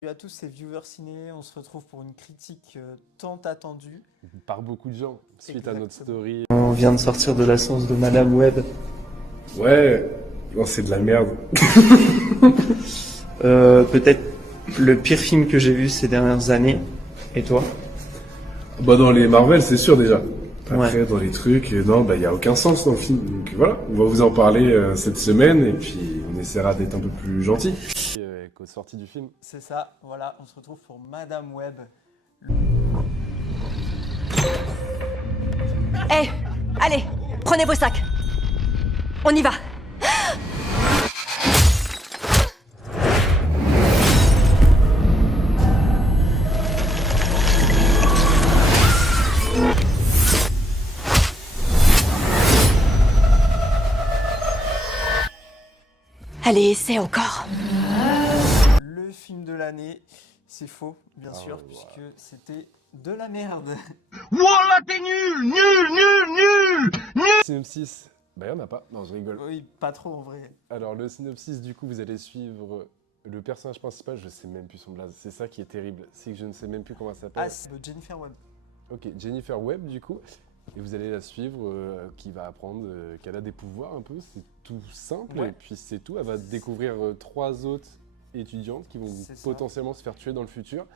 Salut à tous, c'est Viewer Ciné. On se retrouve pour une critique tant attendue. Par beaucoup de gens, suite à notre Exactement. story. On vient de sortir de la sauce de Madame Web. Ouais, oh, c'est de la merde. Peut-être le pire film que j'ai vu ces dernières années. Et toi? Bah dans les Marvel, c'est sûr déjà. Après, Ouais. dans les trucs, non, bah il y a aucun sens dans le film. Donc voilà, on va vous en parler cette semaine et puis on essaiera d'être un peu plus gentil. Qu'aux sorties du film. C'est ça, voilà, on se retrouve pour Madame Web. Hé, allez, prenez vos sacs. On y va. Allez, essaie encore. Le film de l'année, c'est faux, bien sûr, ouais, puisque c'était de la merde. Synopsis. Bah y'en a pas, non je rigole. Oui, pas trop en vrai. Alors le synopsis du coup vous allez suivre le personnage principal, je sais même plus son blaze, c'est ça qui est terrible, c'est que je ne sais même plus comment elle s'appelle. Ah, c'est Jennifer Webb. Ok, Jennifer Webb du coup, et vous allez la suivre, qui va apprendre qu'elle a des pouvoirs un peu, c'est tout simple, Ouais. et puis c'est tout, elle va découvrir 3 autres étudiantes qui vont C'est ça. potentiellement se faire tuer dans le futur.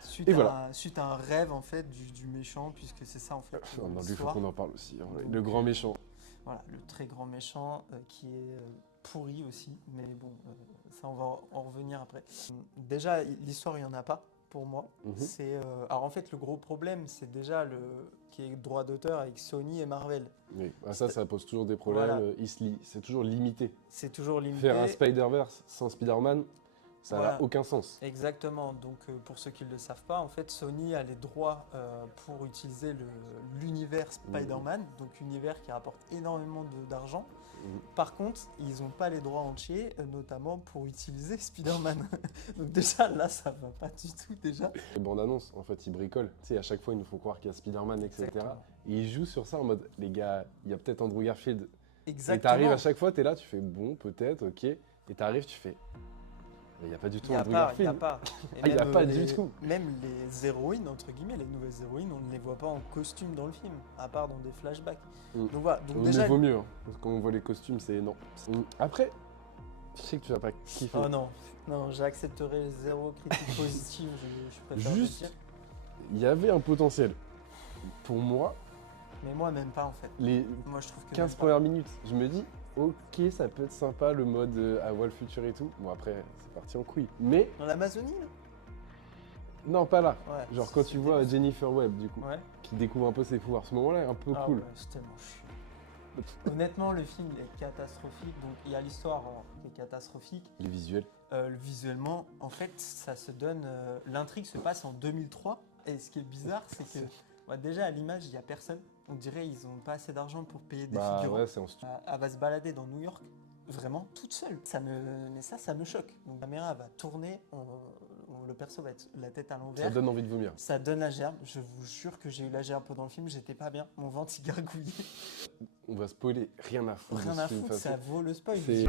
Suite, Et à, voilà. suite à un rêve en fait du méchant, puisque c'est ça en fait. Non, lui il faut l'histoire. qu'on en parle aussi, hein. Le grand méchant. Voilà, le très grand méchant qui est pourri aussi, mais bon, ça on va en revenir après. Déjà, l'histoire, il n'y en a pas pour moi. Mhm. Alors en fait, le gros problème, c'est déjà le qui est droit d'auteur avec Sony et Marvel. Oui, ah, ça pose toujours des problèmes, Voilà. c'est toujours limité. C'est toujours limité. Faire un Spider-Verse sans Spider-Man, ça n'a Voilà. aucun sens. Exactement. Donc pour ceux qui ne le savent pas, en fait, Sony a les droits pour utiliser l'univers Spider-Man, donc univers qui rapporte énormément d'argent. Mhm. Par contre, ils n'ont pas les droits entiers, notamment pour utiliser Spider-Man. Donc déjà, là, ça va pas du tout déjà. Les bandes annonces, en fait, ils bricolent. Tu sais, à chaque fois, ils nous font croire qu'il y a Spider-Man, etc. Exactement. Et ils jouent sur ça en mode, les gars, il y a peut-être Andrew Garfield. Et Exactement. t'arrives à chaque fois, t'es là, tu fais bon, peut-être, ok. Et t'arrives, tu fais, mais il n'y a pas du tout Il n'y a Andrew pas, il Garfield. n'y a pas. Et Ah, il y a même, pas du tout. Même les héroïnes, entre guillemets, les nouvelles héroïnes, on ne les voit pas en costume dans le film, à part dans des flashbacks. Mm. Donc voilà, donc Mais déjà... vaut mieux, hein, parce qu'on voit les costumes, c'est non. Après, je sais que tu vas pas kiffer. Oh non, non, j'accepterai zéro critique positive, je préfère Juste- le dire. Il y avait un potentiel. Pour moi, Mais moi, même pas en fait. les Moi, je trouve que 15 même pas. premières minutes, je me dis, ok, ça peut être sympa le mode à voir le futur et tout. Bon, après, c'est parti en couille. Mais, Dans l'Amazonie, là non, pas là. Ouais. Genre quand tu vois Jennifer Webb, du coup, Ouais. qui découvre un peu ses pouvoirs. Ce moment-là est un peu Ah cool. ouais, c'est tellement chiant. Honnêtement, le film est catastrophique. Donc, il y a l'histoire qui est catastrophique. Les visuels. Visuellement, en fait, ça se donne. L'intrigue se passe en 2003. Et ce qui est bizarre, c'est que déjà à l'image, il n'y a personne. On dirait qu'ils n'ont pas assez d'argent pour payer des Bah figurants. ouais, c'est en studio. Elle va se balader dans New York, vraiment toute seule. Mais ça me choque. Donc, la caméra va tourner, le perso va être la tête à Ça l'envers. donne envie de vomir. Ça donne la gerbe. Je vous jure que j'ai eu la gerbe pendant le film. J'étais pas bien. Mon ventre il gargouillait. On va spoiler, rien à foutre. Rien de à ce film, foutre, de toute ça façon. vaut le spoil. C'est-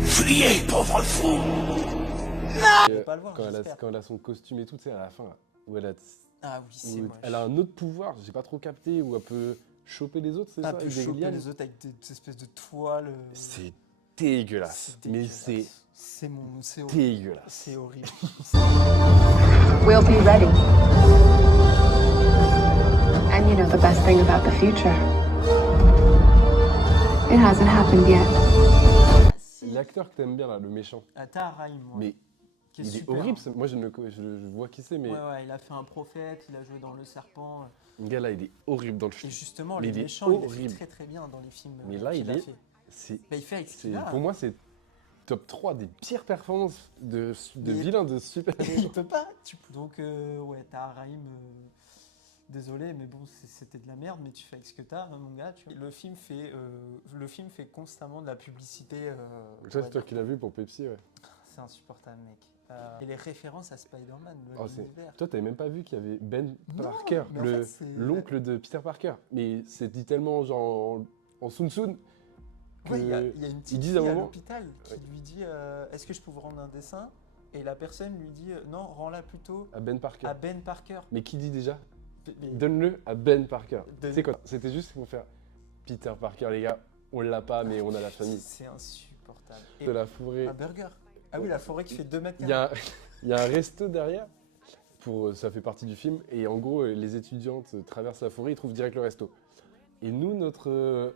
Je vais pas le voir, j'espère. Quand elle a son costume et tout, tu sais, à la fin, là, où elle a, Ah oui, c'est où moche. elle a un autre pouvoir, j'ai pas trop capté, où elle peut choper les autres, c'est ça Elle peut avec des choper lianes. les autres avec des espèces de toiles. C'est dégueulasse. C'est Mais dégueulasse. c'est C'est horrible. dégueulasse. C'est horrible. We'll be ready. And you know the best thing about the future? It hasn't happened yet. L'acteur que t'aimes bien, là, le méchant, Tahar Rahim, ouais, mais qui est il est super, horrible. hein. Moi, je vois qui c'est, mais Ouais, il a fait un prophète, il a joué dans Le Serpent. le gars là, il est horrible dans le Et film. justement, Mais les il est méchants, il les fait horrible. très très bien dans les films. Mais là, qu'il il a est- fait. C'est, Bah, il fait avec ce qu'il a. pour moi, c'est top 3 des pires performances de Mais- vilains de super. Mais il peut pas. Donc, ouais, Tahar Rahim, désolé, mais bon, c'était de la merde, mais tu fais avec ce que t'as, hein, mon gars. Le film fait constamment de la publicité. Ça, ouais, c'est toi qui l'as vu pour Pepsi, ouais. c'est insupportable, mec. Et les références à Spider-Man, Oh, c'est- l'univers. Toi, t'avais même pas vu qu'il y avait Ben Non, Parker, mais en fait, c'est- l'oncle de Peter Parker. Mais c'est dit tellement genre en Sun Sun que Ouais, il y a une petite disent fille à un à moment- l'hôpital qui Ouais. lui dit est-ce que je peux vous rendre un dessin et la personne lui dit non, rends-la plutôt À Ben Parker. à Ben Parker. Mais qui dit déjà Mais- Donne-le à Ben Parker. Donne- Tu sais quoi? C'était juste pour faire Peter Parker, les gars. On l'a pas, mais on a la famille. C'est insupportable. Et De la forêt. un burger. Ah oui, la forêt qui fait 2 mètres Il carrés. y a un resto derrière. Ça fait partie du film. Et en gros, les étudiantes traversent la forêt, ils trouvent direct le resto. Et nous, notre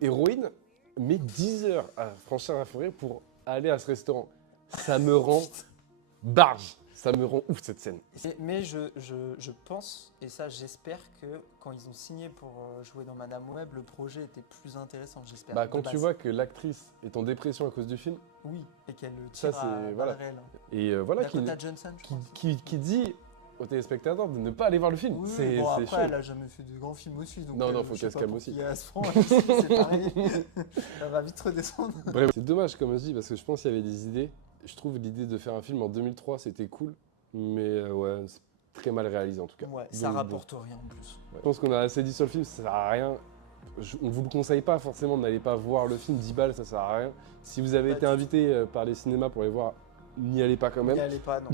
héroïne met 10 heures à franchir la forêt pour aller à ce restaurant. Ça me rend barge. Ça me rend ouf cette scène. Mais je pense, et ça j'espère que quand ils ont signé pour jouer dans Madame Web, le projet était plus intéressant, j'espère. Bah, de quand tu base. vois que l'actrice est en dépression à cause du film, Oui, et qu'elle Ça, tire c'est- à voilà. balles réelles. et voilà, Dakota Johnson, je crois. qui dit aux téléspectateurs de ne pas aller voir le film. Oui, c'est bon, c'est après, chaud. elle a jamais fait de grands films aussi. Donc, Non, non, faut je sais qu'elle se pas calme pour aussi. qui elle se prend, c'est pareil. Elle va vite redescendre. Bref, c'est dommage comme je dis parce que je pense qu'il y avait des idées. Je trouve l'idée de faire un film en 2003 c'était cool, mais ouais, c'est très mal réalisé en tout cas. Ouais, ça Donc, rapporte rien en plus. Je pense qu'on a assez dit sur le film, ça sert à rien. On vous le conseille pas forcément, n'allez pas voir le film, 10 balles, ça sert à rien. Si vous avez Pas été du invité par les cinémas pour aller voir, n'y allez pas quand même. N'y allez pas, non.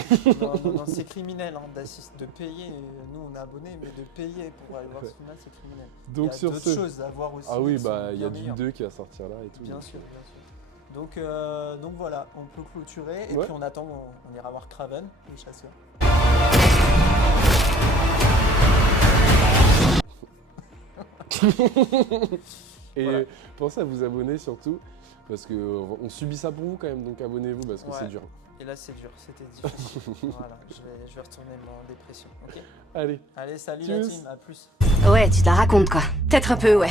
Non, c'est criminel hein, de payer. Nous, on est abonnés, mais de payer pour aller voir ce film-là, c'est criminel. Donc Il y a sur d'autres ce, choses à voir aussi. ah oui, qui sont bah il y a bien du meilleures. 2 qui va sortir là et tout. Bien sûr, bien sûr. Donc voilà, on peut clôturer. Et Ouais. puis on attend, on ira voir Craven, le chasseur. Et Voilà. pensez à vous abonner surtout, parce qu'on subit ça pour vous quand même, donc abonnez-vous parce que Ouais. c'est dur. Et là, c'est dur, c'était difficile. Voilà, je vais retourner en dépression. Ok. Allez. Allez, salut Tchuss. la team, à plus. Ouais, tu te la racontes quoi. Peut-être un peu, ouais.